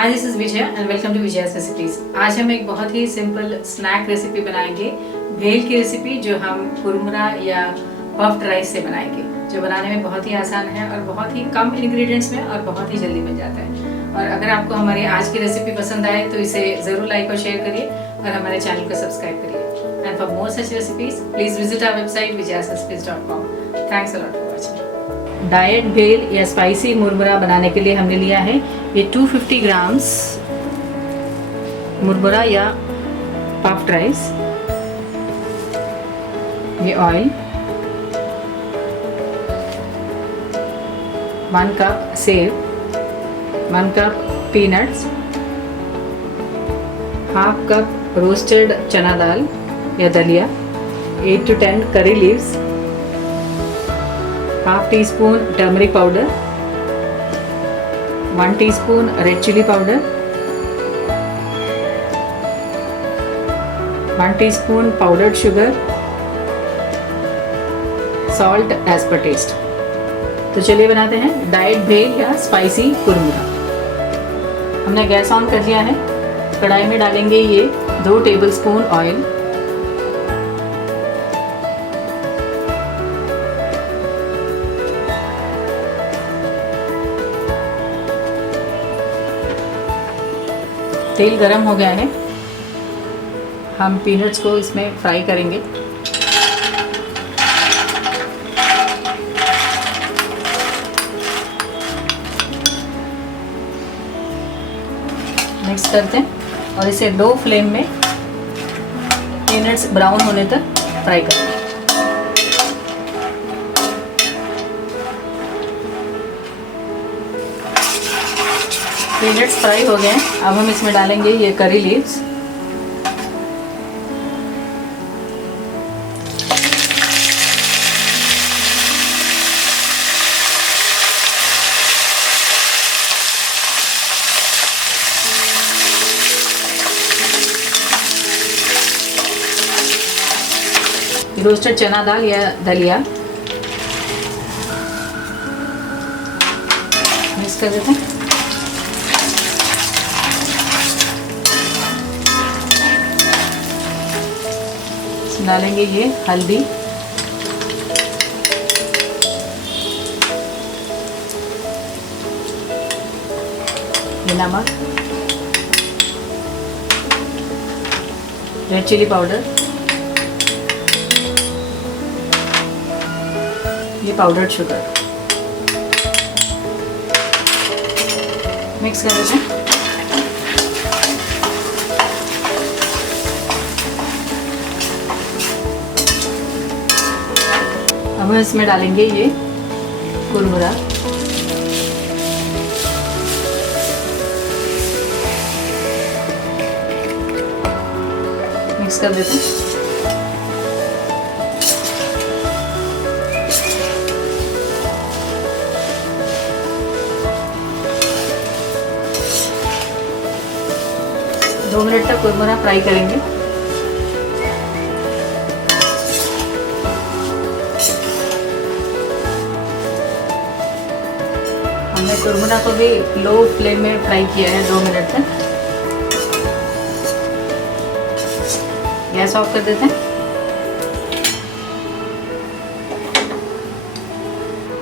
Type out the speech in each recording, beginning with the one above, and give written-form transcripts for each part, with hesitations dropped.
Hi, this is Vijay and welcome to Vijaya's recipes. आज हम एक बहुत ही सिंपल स्नैक रेसिपी बनाएंगे, भेल की रेसिपी, जो हम कुरमुरा या पफ्ड राइस से बनाएंगे, जो बनाने में बहुत ही आसान है और बहुत ही कम इंग्रेडिएंट्स में और बहुत ही जल्दी बन जाता है। और अगर आपको हमारी आज की रेसिपी पसंद आए तो इसे ज़रूर लाइक और शेयर करिए और हमारे चैनल को सब्सक्राइब करिए। And for more such recipes please visit our website vijayasrecipes.com। Thanks a lot for watching. Diet bhel या स्पाइसी मुरमुरा बनाने के लिए हमने लिया है ये 250 ग्राम्स मुरमुरा या पफ्ड राइस, ये oil, 1 cup sev, 1 cup peanuts, half cup roasted chana dal या daliya, 8 to 10 curry leaves, half teaspoon turmeric powder, 1 teaspoon red chilli powder, 1 teaspoon powdered sugar, salt as per taste. तो चलिए बनाते हैं डाइट भेल या स्पाइसी कुरमुरा। हमने gas on कर दिया है। कढ़ाई में डालेंगे ये 2 टेबलस्पून ऑयल, तेल गरम हो गया है। हम पीनट्स को इसमें फ्राई करेंगे। मिक्स करते हैं और इसे लो फ्लेम में पीनट्स ब्राउन होने तक फ्राई करेंगे। पीनट्स फ्राई हो गए हैं। अब हम इसमें डालेंगे ये curry leaves, roasted chana dal या दलिया मिक्स कर देते हैं। डालेंगे ये हल्दी, ये नमक, रेड चिली पाउडर, ये पाउडर्ड शुगर, मिक्स कर देते हैं। अब हम इसमें डालेंगे ये कुरमुरा, मिक्स कर देते हैं। दो मिनट तक कुरमुरा फ्राई करेंगे। हमने कुरमुरा को भी लो फ्लेम में फ्राई किया है 2 मिनट तक। गैस ऑफ कर देते हैं।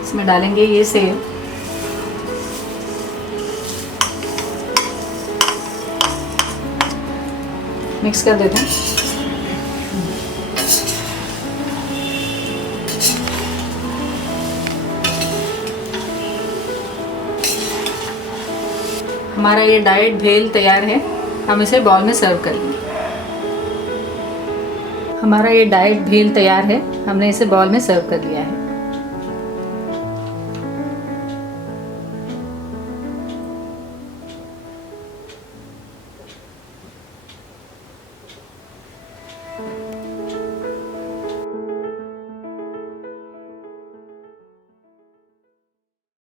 इसमें डालेंगे ये सेव, मिक्स कर देते हैं। हमारा ये डाइट भेल तैयार है। हम इसे बाउल में सर्व करेंगे। हमारा ये डाइट भेल तैयार है। हमने इसे बाउल में सर्व कर लिया है।